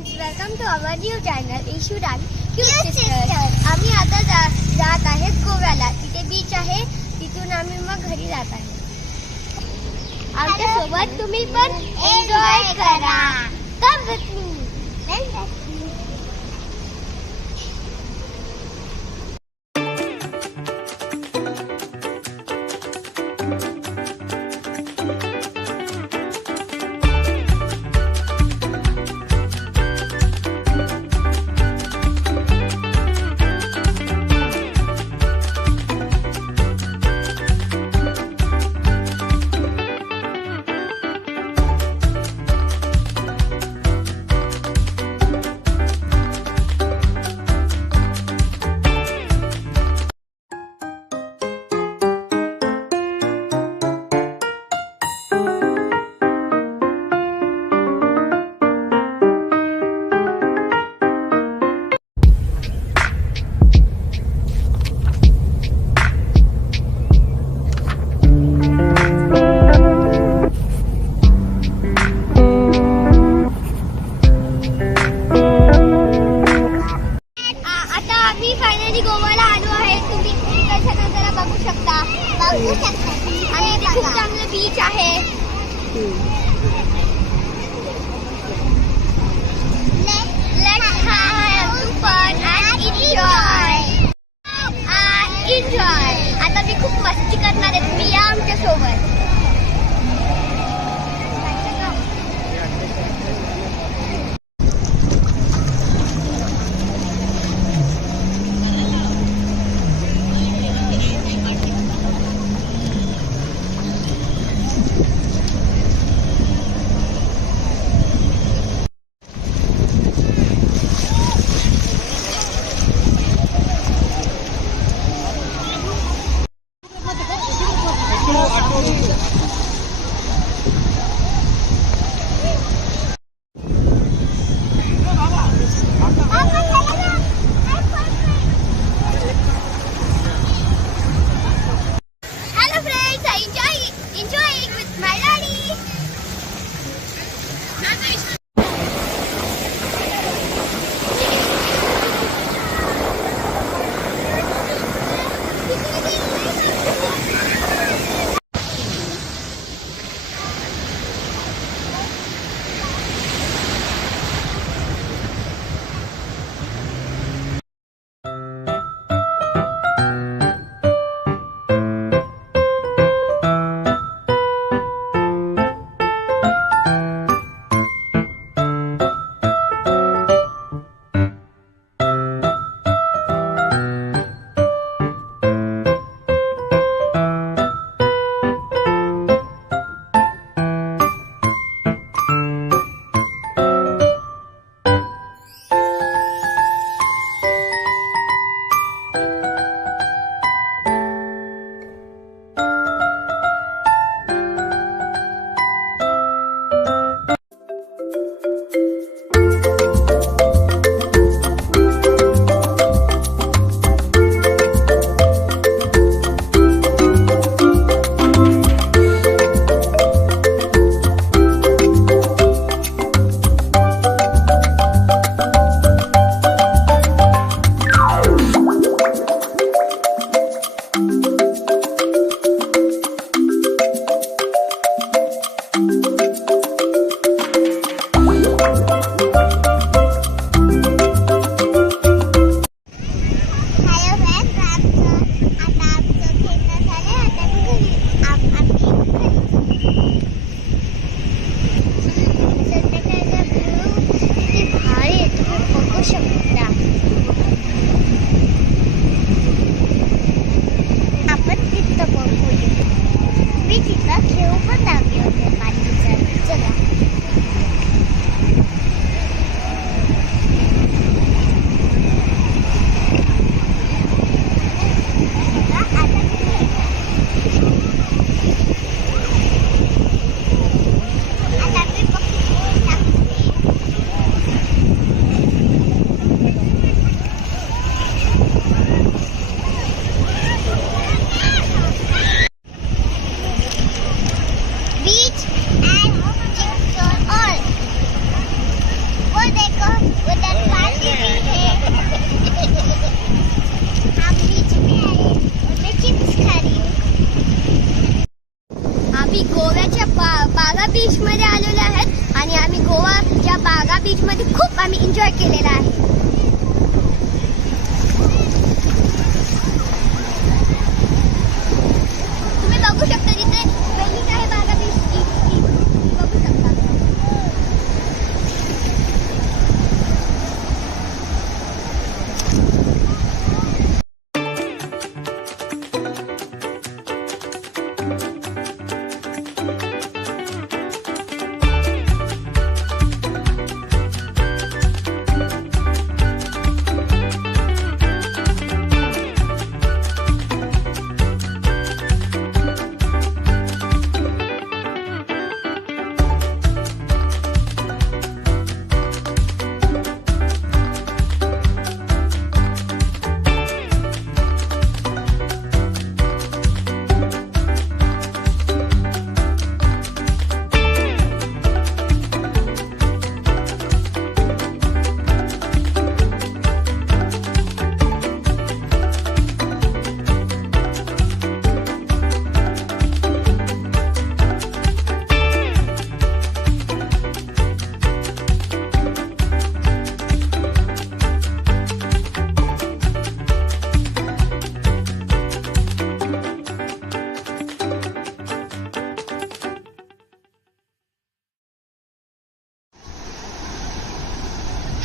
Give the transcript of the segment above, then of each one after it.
Friends, welcome to our new channel इशू डान cute sisters. आम्ही आता जात आहेत गोव्याला. तिथे बीच आहे, तिथून आम्ही मग घरी जात आहे. आमच्या सोबत तुम्ही पण एन्जॉय करा. Come with me. बीच मध्ये खूप आम्ही एन्जॉय केलेला आहे. तुम्ही बघू शकता तिथे वेगळीच आहे बागा बीचची. बघू शकता.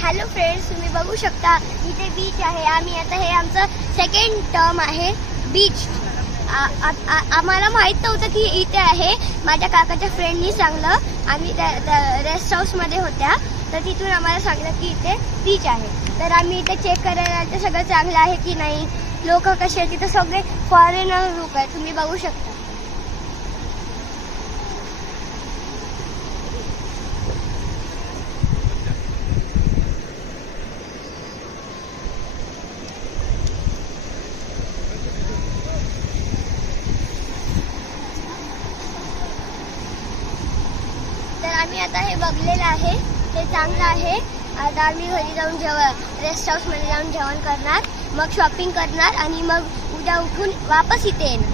हॅलो फ्रेंड्स, तुम्ही बघू शकता इथे बीच आहे. आम्ही आता हे आमचं सेकंड टर्म आहे बीच. आम्हाला माहित नव्हतं की इथे आहे. माझ्या काकाच्या फ्रेंडनी सांगलं. आम्ही त्या रेस्ट हाऊसमध्ये होत्या तर तिथून आम्हाला सांगलं की इथे बीच आहे. तर आम्ही इथे चेक करायला ते सगळं चांगलं आहे की नाही, लोक कसे आहेत. तिथे सगळे फॉरेनर लोक आहेत, तुम्ही बघू शकता. आम्ही आता हे बघलेलं आहे, ते चांगलं आहे. आता आम्ही घरी जाऊन रेस्ट हाऊस मध्ये जाऊन जेवण करणार, मग शॉपिंग करणार आणि मग उद्या उठून वापस इथे येणार.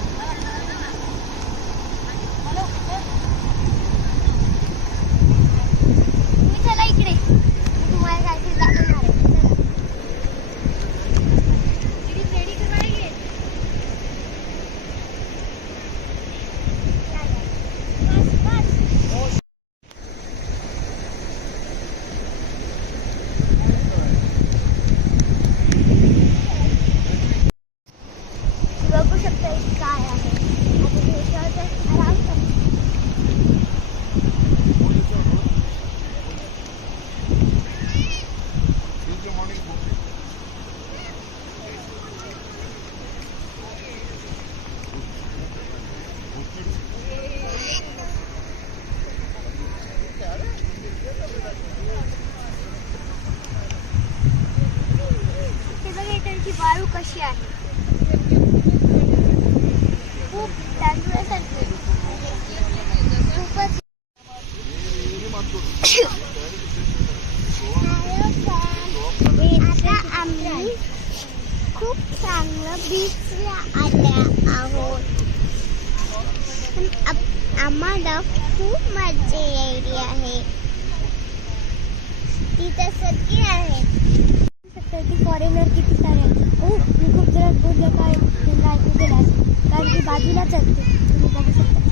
तुम्ही चला इकडे, तुम्हाला काहीतरी दाखवणार आहे. बघू शकता इथे काय आहे. आता ह्याच्यावर आराम करा. हे बघा इकडची वाळू कशी आहे. खूप तांदूळासारखी खूपच. आता आम्ही खूप चांगलं बीचला आल्या आहोत. आम्हाला खूप मजा यायली आहे. तिथे सगळी आहे. फॉरेनर किती सारे आहेत. मी खूप जरा बोललं काय ऐकू गेला कारण की बाजूलाच आहेत. तुम्ही बघू शकता.